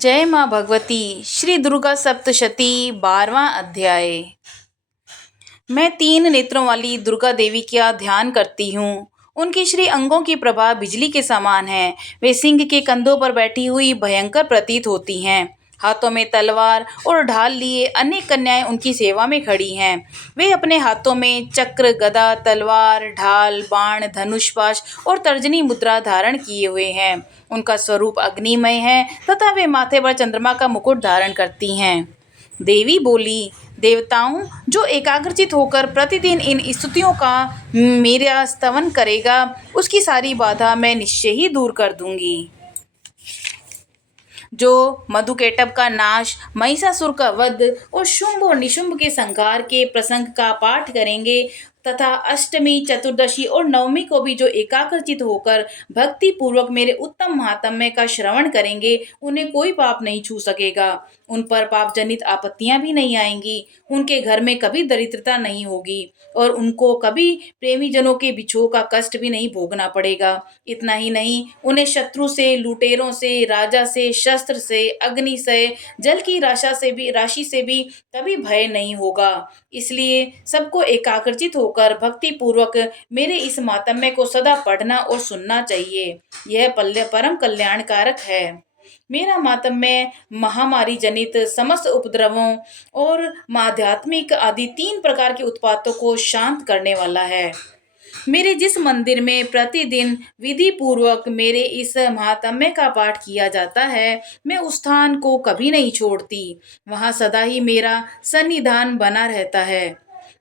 जय माँ भगवती। श्री दुर्गा सप्तशती 12वां अध्याय। मैं 3 नेत्रों वाली दुर्गा देवी का ध्यान करती हूँ। उनके श्री अंगों की प्रभा बिजली के समान है। वे सिंह के कंधों पर बैठी हुई भयंकर प्रतीत होती हैं। हाथों में तलवार और ढाल लिए अनेक कन्याएं उनकी सेवा में खड़ी हैं। वे अपने हाथों में चक्र, गदा, तलवार, ढाल, बाण, धनुष, पाश और तर्जनी मुद्रा धारण किए हुए हैं। उनका स्वरूप अग्निमय है तथा वे माथे पर चंद्रमा का मुकुट धारण करती हैं। देवी बोली, देवताओं, जो एकाग्रचित होकर प्रतिदिन इन स्तुतियों का मेरा स्तवन करेगा, उसकी सारी बाधा मैं निश्चय ही दूर कर दूंगी। जो मधुकेटभ का नाश, महिषासुर का वध और शुंभ और निशुंभ के संहार के प्रसंग का पाठ करेंगे तथा अष्टमी, चतुर्दशी और नवमी को भी जो एकाग्रचित होकर भक्ति पूर्वक मेरे उत्तम महात्म्य का श्रवण करेंगे, उन्हें कोई पाप नहीं छू सकेगा। उन पर पाप जनित आपत्तियां भी नहीं आएंगी। उनके घर में कभी दरिद्रता नहीं होगी और उनको कभी प्रेमी जनों के बिछोह का कष्ट भी नहीं भोगना पड़ेगा। इतना ही नहीं, उन्हें शत्रु से, लुटेरों से, राजा से, शस्त्र से, अग्नि से, जल की राशि से भी कभी भय नहीं होगा। इसलिए सबको एकाग्रचित होकर भक्ति पूर्वक मेरे इस मातम्य को सदा पढ़ना और सुनना चाहिए। यह परम कल्याणकारक है। मेरा मातम्य महामारी जनित समस्त उपद्रवों और आध्यात्मिक आदि 3 प्रकार के उत्पातों को शांत करने वाला है। मेरे जिस मंदिर में प्रतिदिन विधि पूर्वक मेरे इस महात्म्य का पाठ किया जाता है, मैं उस स्थान को कभी नहीं छोड़ती। वहाँ सदा ही मेरा सन्निधान बना रहता है।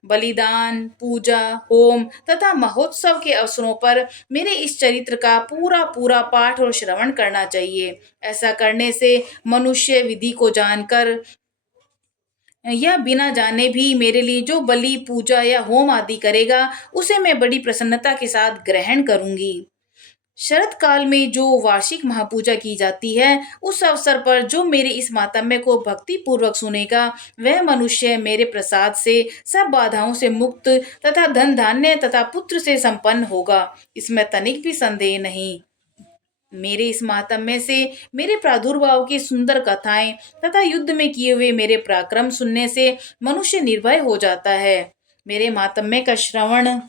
बलिदान, पूजा, होम तथा महोत्सव के अवसरों पर मेरे इस चरित्र का पूरा पूरा पाठ और श्रवण करना चाहिए। ऐसा करने से मनुष्य विधि को जानकर या बिना जाने भी मेरे लिए जो बलि, पूजा या होम आदि करेगा, उसे मैं बड़ी प्रसन्नता के साथ ग्रहण करूंगी। शरत काल में जो वार्षिक महापूजा की जाती है, उस अवसर पर जो मेरे इस मातम्य को भक्ति पूर्वक सुनेगा, वह मनुष्य मेरे प्रसाद से सब बाधाओं से मुक्त तथा धन धान्य तथा पुत्र से संपन्न होगा। इसमें तनिक भी संदेह नहीं। मेरे इस मातम्य से मेरे प्रादुर्भाव की सुंदर कथाएं तथा युद्ध में किए हुए मेरे पराक्रम सुनने से मनुष्य निर्भय हो जाता है। मेरे मातम्य का श्रवण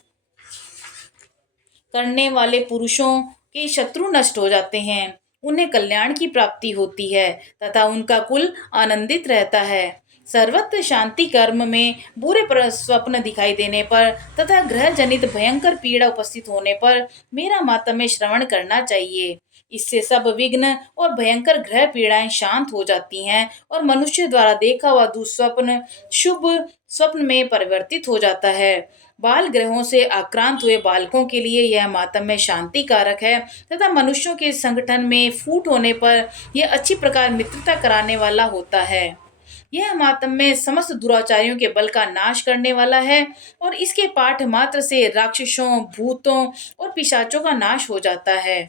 करने वाले पुरुषों के शत्रु नष्ट हो जाते हैं। उन्हें कल्याण की प्राप्ति होती है तथा उनका कुल आनंदित रहता है। सर्वत्र शांति कर्म में बुरे स्वप्न दिखाई देने पर तथा ग्रह जनित भयंकर पीड़ा उपस्थित होने पर मेरा मातम्य श्रवण करना चाहिए। इससे सब विघ्न और भयंकर ग्रह पीड़ाएं शांत हो जाती हैं और मनुष्य द्वारा देखा हुआ दुस्वप्न शुभ स्वप्न में परिवर्तित हो जाता है। बाल ग्रहों से आक्रांत हुए बालकों के लिए यह मातम्य शांति कारक है तथा मनुष्यों के संगठन में फूट होने पर यह अच्छी प्रकार मित्रता कराने वाला होता है। यह मातम्य समस्त दुराचारियों के बल का नाश करने वाला है और इसके पाठ मात्र से राक्षसों, भूतों और पिशाचों का नाश हो जाता है।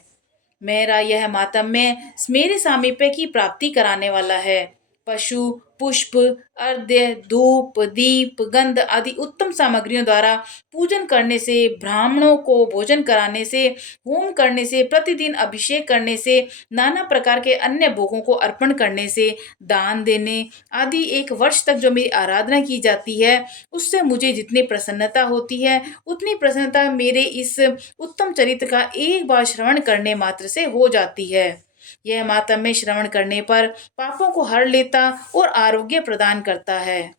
मेरा यह मातम्य मेरे सामीप्य की प्राप्ति कराने वाला है। पशु, पुष्प, अर्घ्य, धूप, दीप, गंध आदि उत्तम सामग्रियों द्वारा पूजन करने से, ब्राह्मणों को भोजन कराने से, होम करने से, प्रतिदिन अभिषेक करने से, नाना प्रकार के अन्य भोगों को अर्पण करने से, दान देने आदि 1 वर्ष तक जो मेरी आराधना की जाती है, उससे मुझे जितनी प्रसन्नता होती है, उतनी प्रसन्नता मेरे इस उत्तम चरित्र का एक बार श्रवण करने मात्र से हो जाती है। यह मातम्य श्रवण करने पर पापों को हर लेता और आरोग्य प्रदान करता है।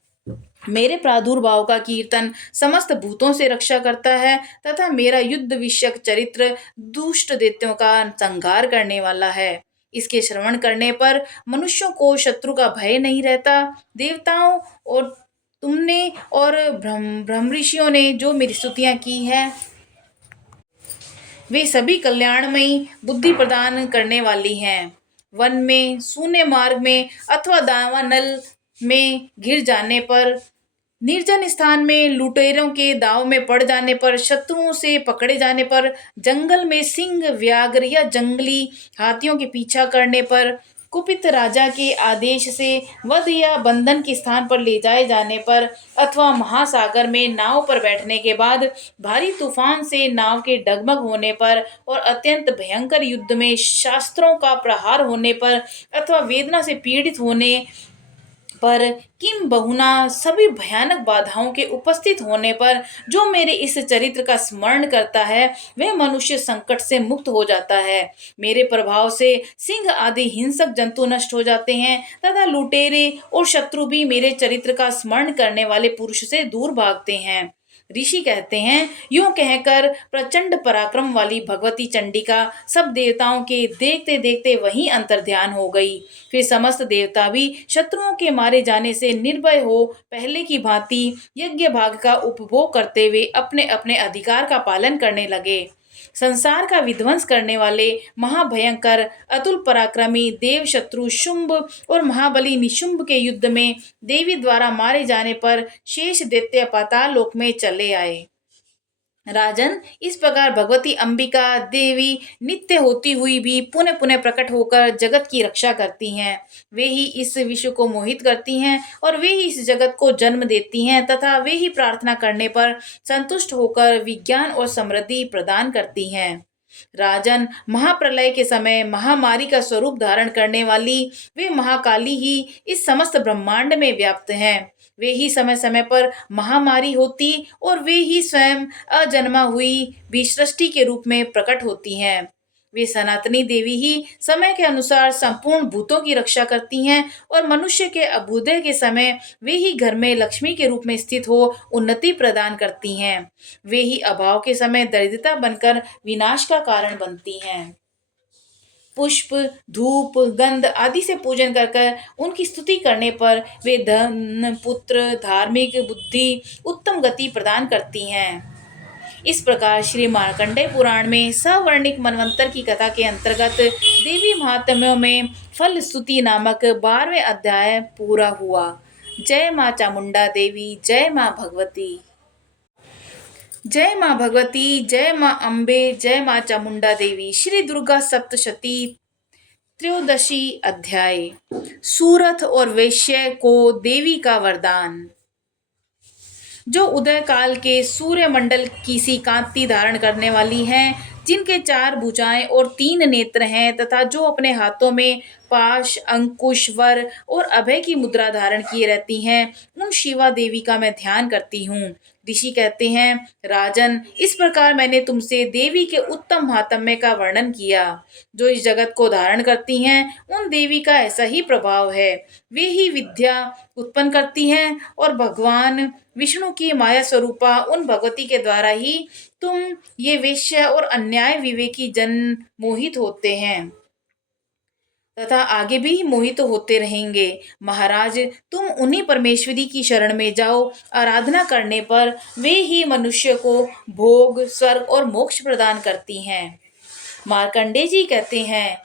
मेरे प्रादुर्भाव का कीर्तन समस्त भूतों से रक्षा करता है तथा मेरा युद्ध विषयक चरित्र दुष्ट दैत्यों का संहार करने वाला है। इसके श्रवण करने पर मनुष्यों को शत्रु का भय नहीं रहता। देवताओं और तुमने और ब्रह्म ऋषियों ने जो मेरी स्तुतियां की है, वे सभी कल्याणमयी बुद्धि प्रदान करने वाली हैं। वन में, शून्य मार्ग में अथवा दावानल में घिर जाने पर, निर्जन स्थान में लुटेरों के दाव में पड़ जाने पर, शत्रुओं से पकड़े जाने पर, जंगल में सिंह, व्याघ्र या जंगली हाथियों के पीछा करने पर, कुपित राजा के आदेश से वध या बंधन के स्थान पर ले जाए जाने पर अथवा महासागर में नाव पर बैठने के बाद भारी तूफान से नाव के डगमग होने पर और अत्यंत भयंकर युद्ध में शास्त्रों का प्रहार होने पर अथवा वेदना से पीड़ित होने पर किम बहुना सभी भयानक बाधाओं के उपस्थित होने पर जो मेरे इस चरित्र का स्मरण करता है वह मनुष्य संकट से मुक्त हो जाता है। मेरे प्रभाव से सिंह आदि हिंसक जंतु नष्ट हो जाते हैं तथा लुटेरे और शत्रु भी मेरे चरित्र का स्मरण करने वाले पुरुष से दूर भागते हैं। ऋषि कहते हैं, यूं कहकर प्रचंड पराक्रम वाली भगवती चंडिका सब देवताओं के देखते देखते वहीं अंतर्ध्यान हो गई। फिर समस्त देवता भी शत्रुओं के मारे जाने से निर्भय हो पहले की भांति यज्ञ भाग का उपभोग करते हुए अपने अपने अधिकार का पालन करने लगे। संसार का विध्वंस करने वाले महाभयंकर अतुल पराक्रमी देव शत्रु शुंभ और महाबली निशुंभ के युद्ध में देवी द्वारा मारे जाने पर शेष दैत्य पाताल लोक में चले आए। राजन, इस प्रकार भगवती अंबिका देवी नित्य होती हुई भी पुनः पुनः प्रकट होकर जगत की रक्षा करती हैं। वे ही इस विश्व को मोहित करती हैं और वे ही इस जगत को जन्म देती हैं तथा वे ही प्रार्थना करने पर संतुष्ट होकर विज्ञान और समृद्धि प्रदान करती हैं। राजन, महाप्रलय के समय महामारी का स्वरूप धारण करने वाली वे महाकाली ही इस समस्त ब्रह्मांड में व्याप्त हैं। वे ही समय समय पर महामारी होती और वे ही स्वयं अजन्मा हुई भी सृष्टि के रूप में प्रकट होती हैं। वे सनातनी देवी ही समय के अनुसार संपूर्ण भूतों की रक्षा करती हैं और मनुष्य के अभ्युदय के समय वे ही घर में लक्ष्मी के रूप में स्थित हो उन्नति प्रदान करती हैं। वे ही अभाव के समय दरिद्रता बनकर विनाश का कारण बनती हैं। पुष्प, धूप, गंध आदि से पूजन कर कर उनकी स्तुति करने पर वे धन, पुत्र, धार्मिक बुद्धि, उत्तम गति प्रदान करती हैं। इस प्रकार श्री मार्कंडेय पुराण में सवर्णिक मनवंतर की कथा के अंतर्गत देवी महात्म्यों में फल स्तुति नामक 12वें अध्याय पूरा हुआ। जय माँ चामुंडा देवी, जय माँ भगवती। जय माँ भगवती, जय माँ अम्बे, जय माँ चामुंडा देवी। श्री दुर्गा सप्तशती त्रयोदशी अध्याय। सूरथ और वैश्य को देवी का वरदान। जो उदय काल के सूर्य मंडल की सी कांति धारण करने वाली हैं, जिनके 4 भुजाएं और 3 नेत्र हैं तथा जो अपने हाथों में पाश, अंकुश, वर और अभय की मुद्रा धारण किए रहती हैं, उन शिवा देवी का मैं ध्यान करती हूँ। ऋषि कहते हैं, राजन, इस प्रकार मैंने तुमसे देवी के उत्तम महात्म्य का वर्णन किया। जो इस जगत को धारण करती हैं, उन देवी का ऐसा ही प्रभाव है। वे ही विद्या उत्पन्न करती हैं और भगवान विष्णु की माया स्वरूपा उन भगवती के द्वारा ही तुम ये वेश्या और अन्याय विवेकी जन मोहित होते हैं तथा आगे भी मोहित होते रहेंगे। महाराज, तुम उन्हीं परमेश्वरी की शरण में जाओ। आराधना करने पर वे ही मनुष्य को भोग, स्वर्ग और मोक्ष प्रदान करती हैं। मार्कंडेय जी कहते हैं,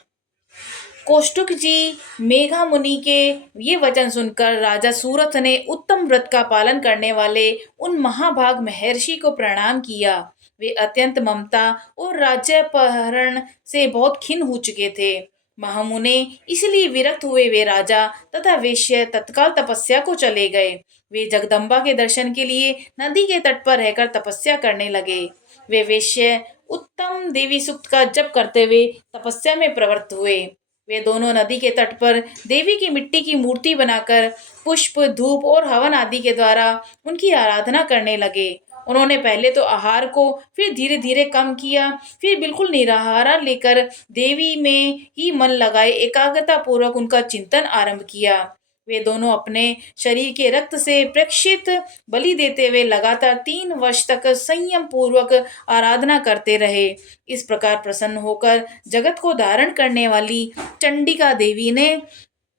कौष्टुक जी मेघा मुनि के ये वचन सुनकर राजा सूरथ ने उत्तम व्रत का पालन करने वाले उन महाभाग महर्षि को प्रणाम किया। वे अत्यंत ममता और राज्यापहरण से बहुत खिन्न हो चुके थे। महामुने इसलिए विरक्त हुए वे राजा तथा वेश्य तत्काल तपस्या को चले गए। वे जगदम्बा के दर्शन के लिए नदी के तट पर रहकर तपस्या करने लगे। वे वेश्य उत्तम देवी सूक्त का जप करते हुए तपस्या में प्रवृत्त हुए। वे दोनों नदी के तट पर देवी की मिट्टी की मूर्ति बनाकर पुष्प, धूप और हवन आदि के द्वारा उनकी आराधना करने लगे। उन्होंने पहले तो आहार को फिर धीरे धीरे कम किया, फिर बिल्कुल निराहार लेकर देवी में ही मन लगाए एकाग्रता पूर्वक उनका चिंतन आरंभ किया। वे दोनों अपने शरीर के रक्त से प्रेक्षित बलि देते हुए लगातार 3 वर्ष तक संयम पूर्वक आराधना करते रहे। इस प्रकार प्रसन्न होकर जगत को धारण करने वाली चंडिका देवी ने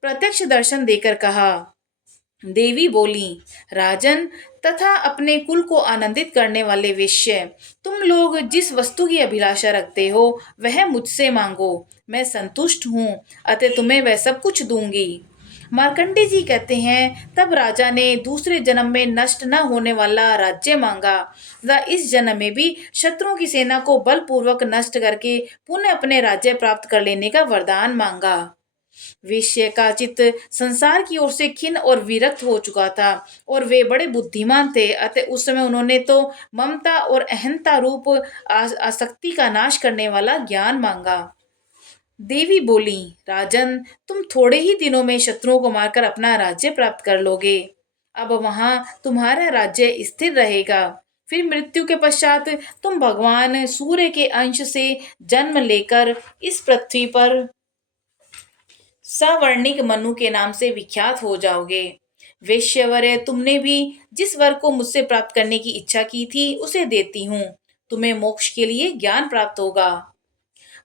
प्रत्यक्ष दर्शन देकर कहा। देवी बोली, राजन तथा अपने कुल को आनंदित करने वाले वेश्य, तुम लोग जिस वस्तु की अभिलाषा रखते हो वह मुझसे मांगो, मैं संतुष्ट हूँ, अतः तुम्हें वह सब कुछ दूंगी। मार्कंडेय जी कहते हैं, तब राजा ने दूसरे जन्म में नष्ट न होने वाला राज्य मांगा तथा इस जन्म में भी शत्रुओं की सेना को बलपूर्वक नष्ट करके पुनः अपने राज्य प्राप्त कर लेने का वरदान मांगा। वेश्य का चित्त संसार की ओर से खिन्न और विरक्त हो चुका था और वे बड़े बुद्धिमान थे। अतः उस समय उन्होंने तो ममता और अहंता रूप आसक्ति का नाश करने वाला ज्ञान मांगा। देवी बोली, राजन, तुम थोड़े ही दिनों में शत्रुओं को मारकर अपना राज्य प्राप्त कर लोगे। अब वहां तुम्हारा राज्य स्थिर रहेगा। फिर मृत्यु के पश्चात तुम भगवान सूर्य के अंश से जन्म लेकर इस पृथ्वी पर सवर्णिक मनु के नाम से विख्यात हो जाओगे। वैश्यवर्य, तुमने भी जिस वर को मुझसे प्राप्त करने की इच्छा की थी उसे देती हूँ। तुम्हें मोक्ष के लिए ज्ञान प्राप्त होगा।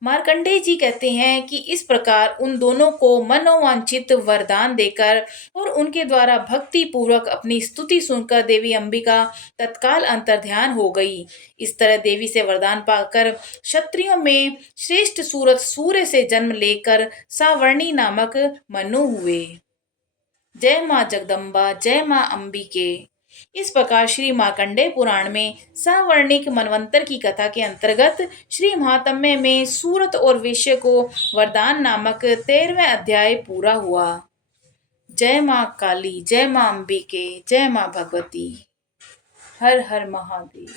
मार्कंडेय जी कहते हैं कि इस प्रकार उन दोनों को मनोवांछित वरदान देकर और उनके द्वारा भक्ति पूर्वक अपनी स्तुति सुनकर देवी अंबिका तत्काल अंतर्ध्यान हो गई। इस तरह देवी से वरदान पाकर क्षत्रियों में श्रेष्ठ सूरत सूर्य से जन्म लेकर सावर्णी नामक मनु हुए। जय माँ जगदम्बा, जय माँ अंबिके। इस प्रकार श्री मार्कंडेय पुराण में सावर्णिक मनवंतर की कथा के अंतर्गत श्री महात्म्य में सूरत और वेश्य को वरदान नामक 13वें अध्याय पूरा हुआ। जय माँ काली, जय माँ अंबिके, जय माँ भगवती। हर हर महादेव।